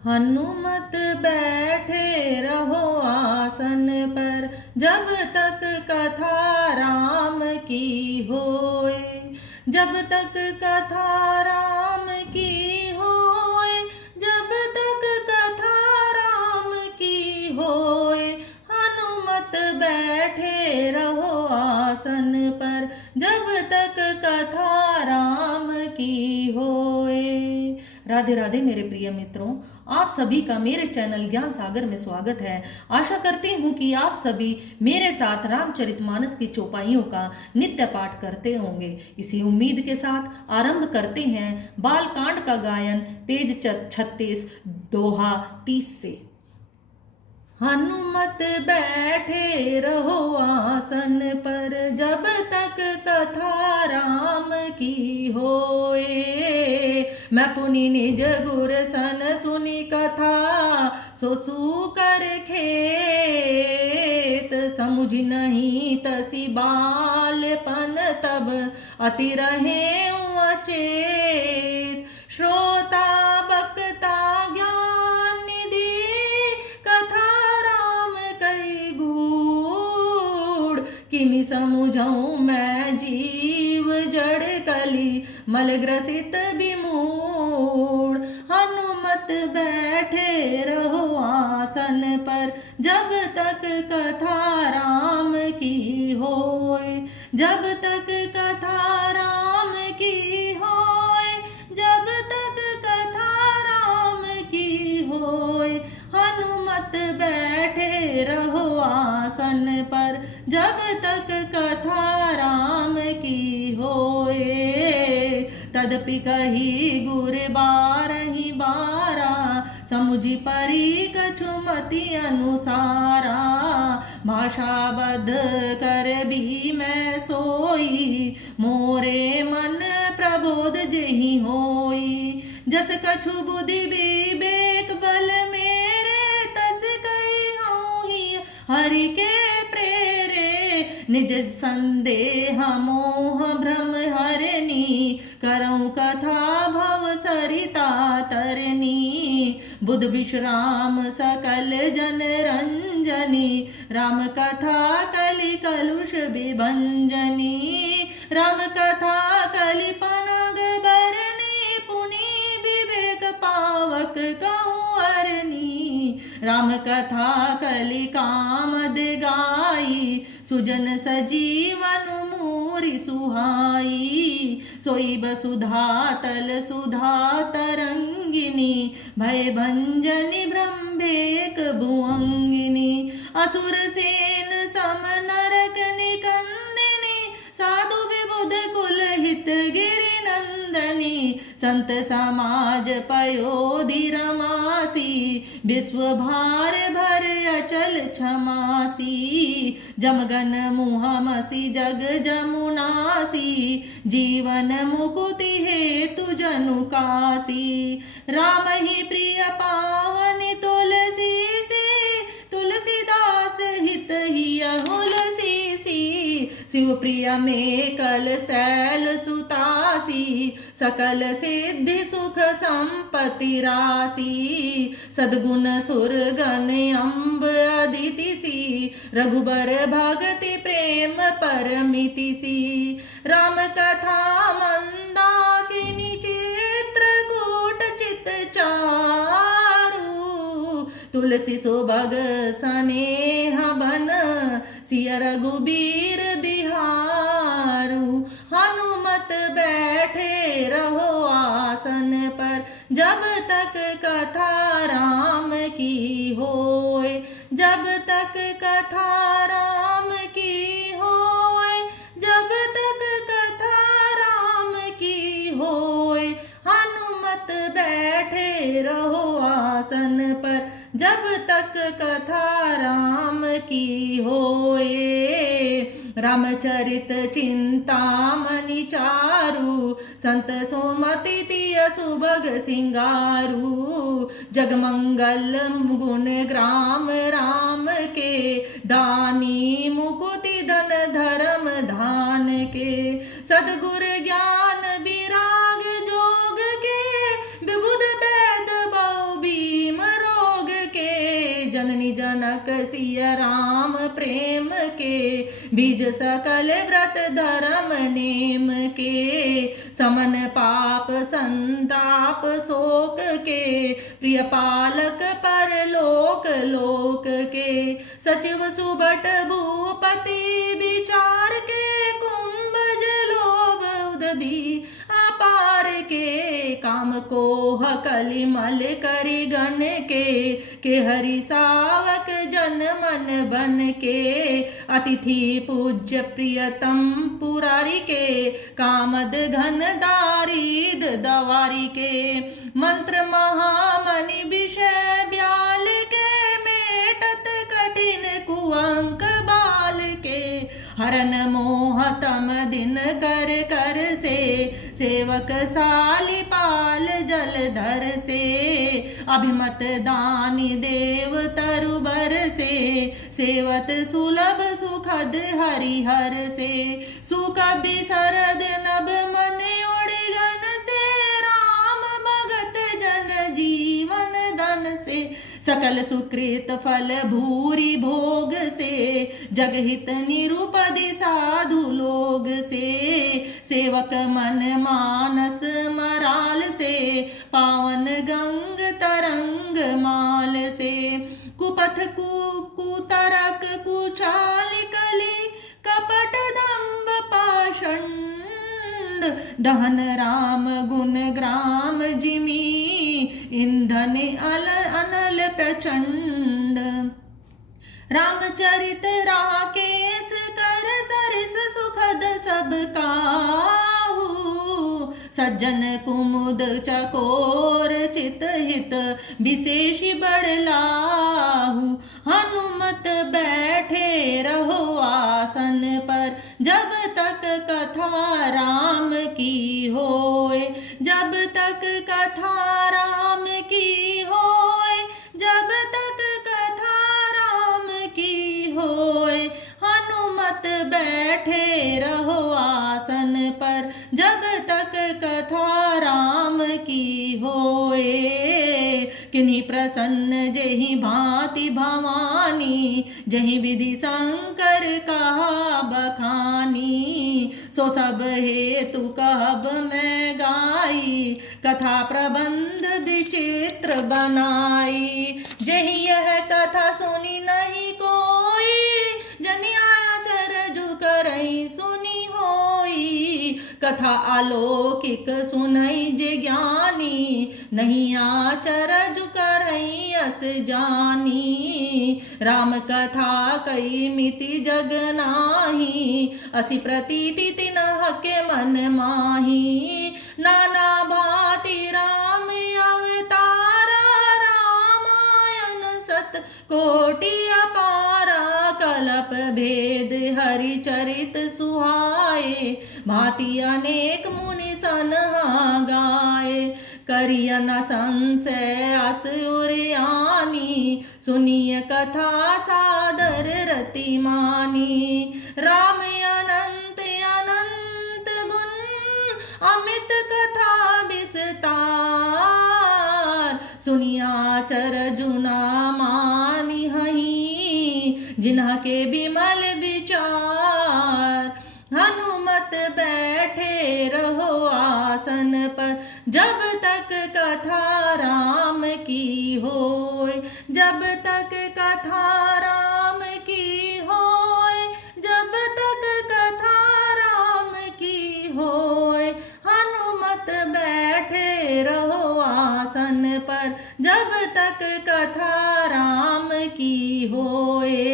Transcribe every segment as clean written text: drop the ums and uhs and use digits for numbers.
हनुमत बैठे रहो आसन पर, जब तक कथा राम की होए। जब तक कथा राम की होए, जब तक कथा राम की होए। हनुमत बैठे रहो आसन पर, जब तक कथा राम की होए। राधे राधे मेरे प्रिय मित्रों, आप सभी का मेरे चैनल ज्ञान सागर में स्वागत है। आशा करती हूँ कि आप सभी मेरे साथ रामचरितमानस की चौपाइयों का नित्य पाठ करते होंगे। इसी उम्मीद के साथ आरंभ करते हैं बालकांड का गायन, पेज 36, दोहा 30 से। हनुमत बैठे रहो आसन पर, जब तक कथा राम की होए। मैं पुनि निज गुर सन सुनी कथा, सो कर खेत। समुझ नहीं तसी बालपन, तब अति रहे अचेत। श्रोता बक्ता ज्ञान निधि, कथा राम कई गूढ़। किमि समुझऊँ मैं जीव जड़ कली, मल ग्रसित विमूढ़। हनुमत बैठे रहो आसन पर, जब तक कथा राम की होए। जब तक कथा राम की होए, जब तक कथा राम की होए। हनुमत बैठे रहो आसन पर, जब तक कथा राम की होए। तदपि कही गुर बारहि बारा, समुझि परि कछु मति अनुसारा। भाषाबद्ध कर भी मैं सोई, मोरे मन प्रबोध जेहि होई। जस कछु बुद्धि विवेक बल मेरे, तस कही हऊँ हरि के प्रेरे। निज संदेह मोह भ्रम हरनी, करऊँ कथा भव सरिता तरनी। बुध विश्राम सकल जन रंजनी, राम कथा कलि कलुष विभंजनी। राम कथा कलि पनग बरनी, पुनि विवेक पावक कहूँ अरनी। राम कथा कलि कामद गाई, सुजन सजीवन मूरि सुहाई। सोई बसुधा तल सुधा तरंगिनी, भय भंजनी ब्रह्मेक भुअंगिनी। असुर सेन सम नरक निकंदिनी, साधु विबुध कुल हित गिरि नंदनी। संत समाज पयोधि रमासी, विश्व भार भर अचल क्षमासी। जमगन मुहमसी जग जमुनासी, जीवन मुकुति हेतु जनु कासी। राम ही प्रिय पावन तुलसी सी, तुलसीदास हित ही हुलसी सी। शिव प्रिय में कल शैल सुतासी, सकल सिद्धि सुख संपत्ति राशि। सद्गुण सुरगण अम्ब अदिति सी, रघुबर भगति प्रेम परमिति सी। राम कथा मंदाकिनी चित्रकूट चित चारु, तुलसी सुभग स्नेह बन, सिय रघुबीर बिहारू। हनुमत बैठे रहो आसन पर, जब तक कथा राम की होए। जब तक कथा राम की होए, जब तक कथा राम की होए। हनुमत बैठे रहो आसन पर, जब तक कथा राम की होए। रामचरित चिंतामणि चारु, संत सोमति तिय सुभग सिंगारू। जगमंगल गुण ग्राम राम के, दानी मुकुति धन धर्म धान के। सद्गुर ज्ञान विराग जोग के, विबुध वैद बहु भीम जननी जनक सिया राम प्रेम के, बीज सकल व्रत धर्म नेम के, समन पाप संताप शोक के, प्रिय पालक पर लोक लोक के, सचिव सुबट भूपति विचार के, कुंभज लोभ उदधि अपार के, काम कोह कलिमल करि गण के हरि सावक जन मन बन के, अतिथि पूज्य प्रियतम पुरारी के, कामद घन दारिद दवारी के, मंत्र महामणि विषय ब्याल के, मेटत कठिन कुअंक बाल के, हरन मोहतम दिन कर कर से, सेवक साली पाल जलधर से, अभिमत दानी देव तरुबर से, सेवत सुलभ सुखद हरिहर से, सुकबि सरद नभ मन उड़गन से, राम भगत जन जीवन धन से, सकल सुकृत फल भूरि भोग से, जगहित निरुपदि साधु लोग से, सेवक मन मानस मराल से, पावन गंग तरंग माल से, कुपथ कुतरक कुचाल कली, कपट दंभ पाषंड, दहन राम गुण ग्राम जिमी, ईंधन अनल प्रचंड, रामचरित राकेश कर सरिस सुखद सब काहू, सज्जन कुमुद चकोर चित हित विशेष बड़लाहू, हनुमत बैठे रहो आसन पर, जब तक कथा राम की होए, जब तक कथा राम की होए, जब तक कथा राम की होए, हनुमत बैठे रहो आसन पर, जब तक कथा राम की होए, किन्हीं प्रसन्न जेहि भांति भवानी, जहि विधि शंकर कहा बखानी, सो सब हेतु कहब मैं गाई, कथा प्रबंध विचित्र बनाई, जहि यह कथा सुनी नहीं कोई, जनि आया चरजु करई सुनी होई, कथा अलौकिक सुनई जे ज्ञानी, नहीं आचरजु करई अस जानी, राम कथा कई मिति जग नाही, असी प्रतीति तिन्ह के मन माही, नाना भांति राम अवतारा, रामायण सत कोटि अपारा, कलप भेद हरि चरित सुहाए, भांति अनेक मुनि सनहा गाए, करिय न संशय अस उरियानी, सुनिय कथा सादर रति मानी, राम अनंत अनंत गुण, अमित कथा विस्तार, सुनिया चरजुना मानी हहीं, जिन्ह के बिमल विचार, हनुमत बैठे रहो आसन पर, जब तक कथा राम की होए, जब तक कथा राम की होए, जब तक कथा राम की होए, हनुमत बैठे रहो आसन पर, जब तक कथा राम की होए,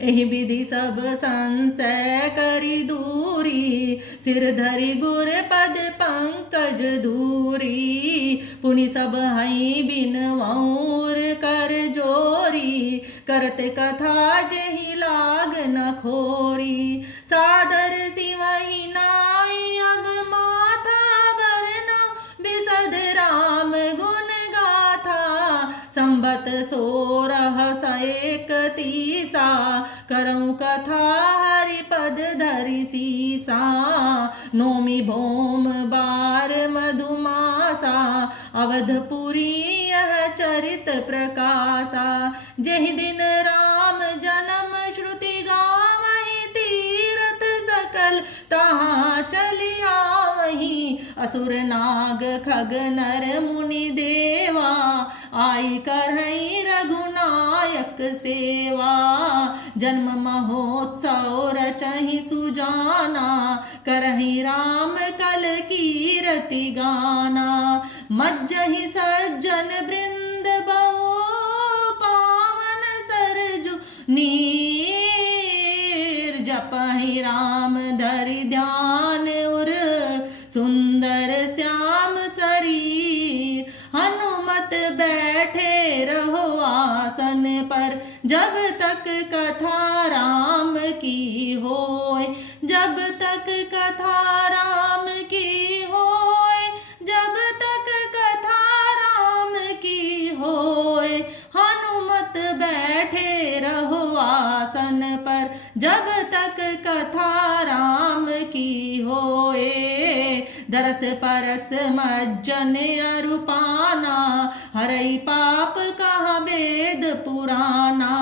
एहि विधि सब संशय करि दूरी, सिर धरि गुर पद पंकज धूरी, पुनि सब हई बिनवौर कर जोरी, करत कथा जेहि लाग न खोरी, सादर सिवहि नाई अब माथा, वरना बिसद राम गुण गाथा, संबत 1631 करऊँ कथा हरि पद धरि सीसा, नौमी भौम बार मधुमासा, अवधपुरी यह चरित प्रकाशा। जेहि दिन राम जन्म श्रुति गावहि, तीरथ सकल तहाँ चलिया वहीं। असुर नाग खग नर मुनि देवा, आई करहि रघुनायक सेवा। जन्म महोत्सव रचहि सुजाना, करहि राम कल कीरति गाना। मज्जहि सज्जन वृंद बहु, पावन सरजु नीर। जपहि राम धरि ध्यान उर, सुंदर श्याम शरीर। हनुमत बैठे रहो आसन पर, जब तक कथा राम की होय। जब तक कथा राम की होय, जब तक कथा राम की होय। हनुमत बैठे रहो आसन पर, जब तक कथा राम की होए। दरस परस मज्जन अरुपाना, हरई पाप कहा वेद पुराना।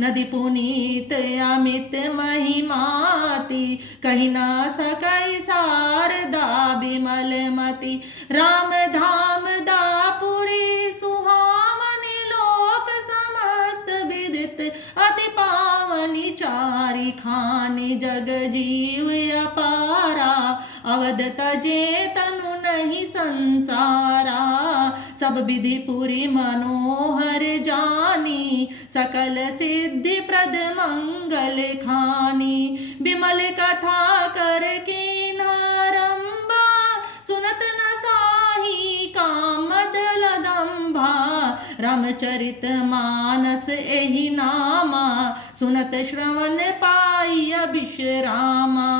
नदी पुनीत अमित महिमाति, कही ना सकई शारदा बिमल मति। राम धाम दापुरी सुहावनी, लोक समस्त विदित अति पावनी। चारि खानि जग जीव अपारा, अवध तजे तनु नहीं संसारा। सब विधि पुरी मनोहर जानी, सकल सिद्धि प्रद मंगल खानी। बिमल कथा कर कीन्हारंबा, सुनत न साही कामद लदंभा। रामचरित मानस एहि नामा, सुनत श्रवण पाई अभिश्रामा।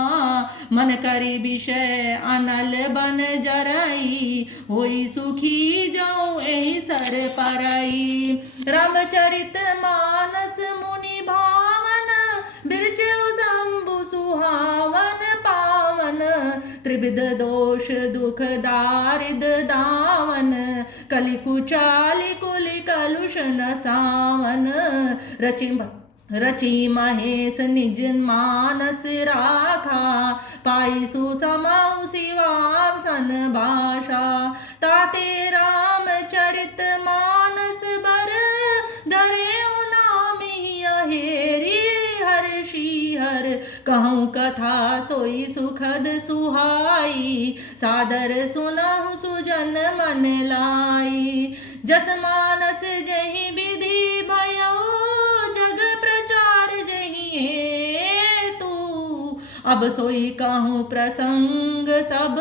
मन करि विषय अनल बन जरई, होई सुखी जाऊं एहि सर परई। रामचरित मानस मुनि भावन, बिरचउ शंभु सुहावन पावन। त्रिविध दोष दुख दारिद दावन, कलि कुचालि कुलि कलुष नसावन। रचि महेश निज मानस राखा, पाई सुसमौ शिवासन भाषा। ताते रामचरित मानस बर, धरेउ नामि अहेरी हर्षि हर। कहूँ कथा सोई सुखद सुहाई, सादर सुनहु सुजन मन लाई। जस मानस जहि विधि भयउ, जग प्रचार जहि हेतु। अब सोई कहूँ प्रसंग सब,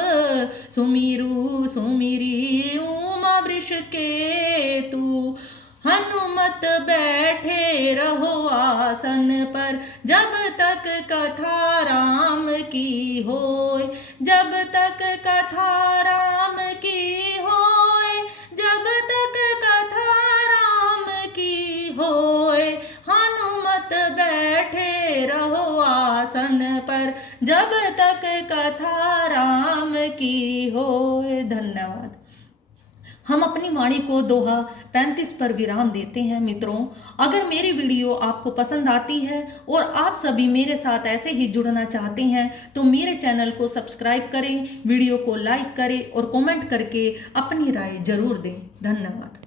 सुमिरु सुमिरी उमा वृष केतु। हनुमत बैठे रहो आसन पर, जब तक कथा राम की होय। जब तक कथा राम की होय, जब तक कथा राम की होय। हनुमत बैठे रहो आसन पर, जब तक कथा राम की होय। धन्यवाद। हम अपनी वाणी को दोहा 35 पर विराम देते हैं। मित्रों, अगर मेरी वीडियो आपको पसंद आती है और आप सभी मेरे साथ ऐसे ही जुड़ना चाहते हैं तो मेरे चैनल को सब्सक्राइब करें, वीडियो को लाइक करें और कमेंट करके अपनी राय जरूर दें। धन्यवाद।